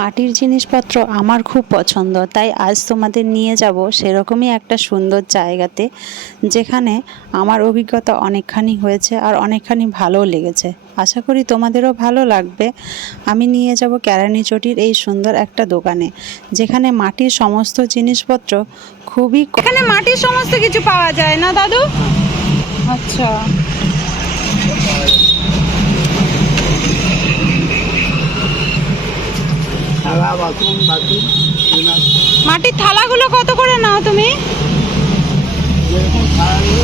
মাটির জিনিসপত্র আমার খুব পছন্দ, তাই আজ তোমাদের নিয়ে যাব সেরকমই একটা সুন্দর জায়গাতে, যেখানে আমার অভিজ্ঞতা অনেকখানি হয়েছে আর অনেকখানি ভালোও লেগেছে। আশা করি তোমাদেরও ভালো লাগবে। আমি নিয়ে যাব কেরানীচটির এই সুন্দর একটা দোকানে, যেখানে মাটির সমস্ত জিনিসপত্র খুবই এখানে মাটির সমস্ত কিছু পাওয়া যায় না দাদু? আচ্ছা, থালা বাসন বাটি মাটির থালাগুলো কত করে নাও তুমি? যেরকম থালাগুলো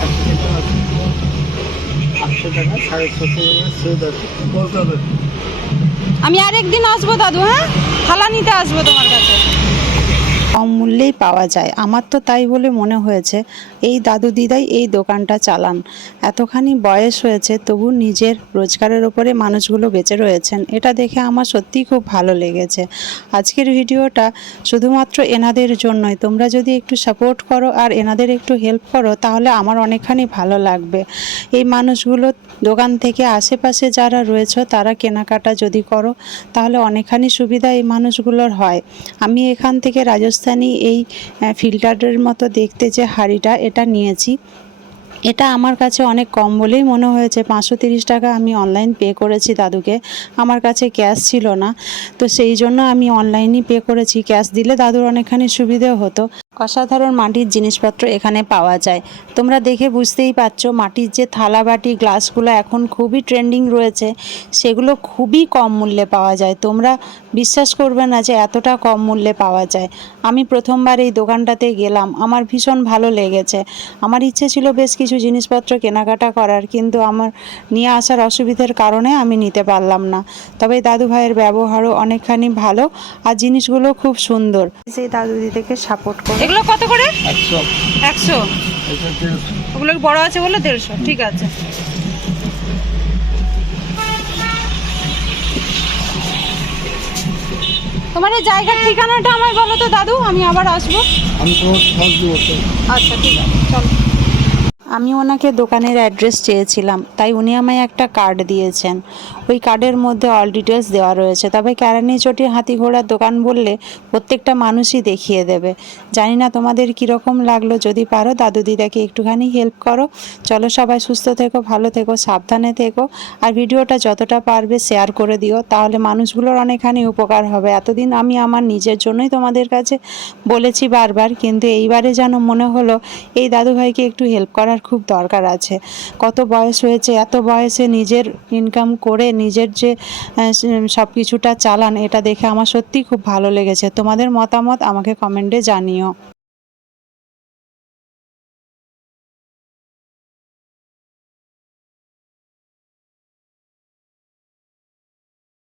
70 টাকা 800 টাকা 600 টাকা বলতে হবে। আমি আরেকদিন আসবো দাদু, হ্যাঁ, থালা নিতে আসবো তোমার কাছে। কম মূল্যেই পাওয়া যায়। আমার তো তাই বলে মনে হয়েছে এই দাদু দিদাই এই দোকানটা চালান। এতখানি বয়স হয়েছে তবু নিজের রোজগারের ওপরে মানুষগুলো বেঁচে রয়েছেন, এটা দেখে আমার সত্যিই খুব ভালো লেগেছে। আজকের ভিডিওটা শুধুমাত্র এনাদের জন্যই। তোমরা যদি একটু সাপোর্ট করো আর এনাদের একটু হেল্প করো তাহলে আমার অনেকখানি ভালো লাগবে। এই মানুষগুলো দোকান থেকে আশেপাশে যারা রয়েছে তারা কেনাকাটা যদি করো তাহলে অনেকখানি সুবিধা এই মানুষগুলোর হয়। আমি এখান থেকে রাজস্থানী এই ফিল্টারের মতো দেখতে যে হাঁড়িটা এটা নিয়েছি। এটা আমার কাছে অনেক কম বলেই মনে হয়েছে। 530 টাকা আমি অনলাইন পে করেছি দাদুকে। আমার কাছে ক্যাশ ছিল না, তো সেই জন্য আমি অনলাইনই পে করেছি। ক্যাশ দিলে দাদুর অনেকখানি সুবিধেও হতো। অসাধারণ মাটির জিনিসপত্র এখানে পাওয়া যায়। তোমরা দেখে বুঝতেই পারছো মাটির যে থালা বাটি গ্লাসগুলো এখন খুবই ট্রেন্ডিং রয়েছে, সেগুলো খুবই কম মূল্যে পাওয়া যায়। তোমরা বিশ্বাস করবে না যে এতটা কম মূল্যে পাওয়া যায়। আমি প্রথমবার এই দোকানটাতে গেলাম, আমার ভীষণ ভালো লেগেছে। আমার ইচ্ছে ছিল বেশ কিছু জিনিসপত্র কেনাকাটা করার, কিন্তু আমার নিয়ে আসার অসুবিধার কারণে আমি নিতে পারলাম না। তবে দাদু ভাইয়ের ব্যবহারও অনেকখানি ভালো আর জিনিসগুলো খুব সুন্দর। সেই দাদু দিদিকে সাপোর্ট করে। এগুলো কত করে? 100 100। এটা 150 ওগুলো বড় আছে বলে 150। ঠিক আছে। তোমার এই জায়গার ঠিকানাটা আমায় বলো তো দাদু, আমি আবার আসবো। আমি তোমার সব দেবো। আচ্ছা, ঠিক আছে, চলো। আমি ওনাকে দোকানের অ্যাড্রেস চেয়েছিলাম, তাই উনি আমায় একটা কার্ড দিয়েছেন। ওই কার্ডের মধ্যে অল ডিটেলস দেওয়া রয়েছে। তবে কেরানীচটি হাতি ঘোড়ার দোকান বললে প্রত্যেকটা মানুষই দেখিয়ে দেবে। জানি না তোমাদের কীরকম লাগলো। যদি পারো দাদু দিদাকে একটুখানি হেল্প করো। চলো, সবাই সুস্থ থেকো, ভালো থেকো, সাবধানে থেকো। আর ভিডিওটা যতটা পারবে শেয়ার করে দিও, তাহলে মানুষগুলোর অনেকখানি উপকার হবে। এতদিন আমি আমার নিজের জন্যই তোমাদের কাছে বলেছি বারবার, কিন্তু এইবারে যেন মনে হলো এই দাদু ভাইকে একটু হেল্প করার খুব দরকার আছে। কত বয়স হয়েছে, এত বয়সে নিজের ইনকাম করে নিজের যে সব কিছুটা চালান, এটা দেখে আমার সত্যিই খুব ভালো লেগেছে। তোমাদের মতামত আমাকে কমেন্টে জানিও।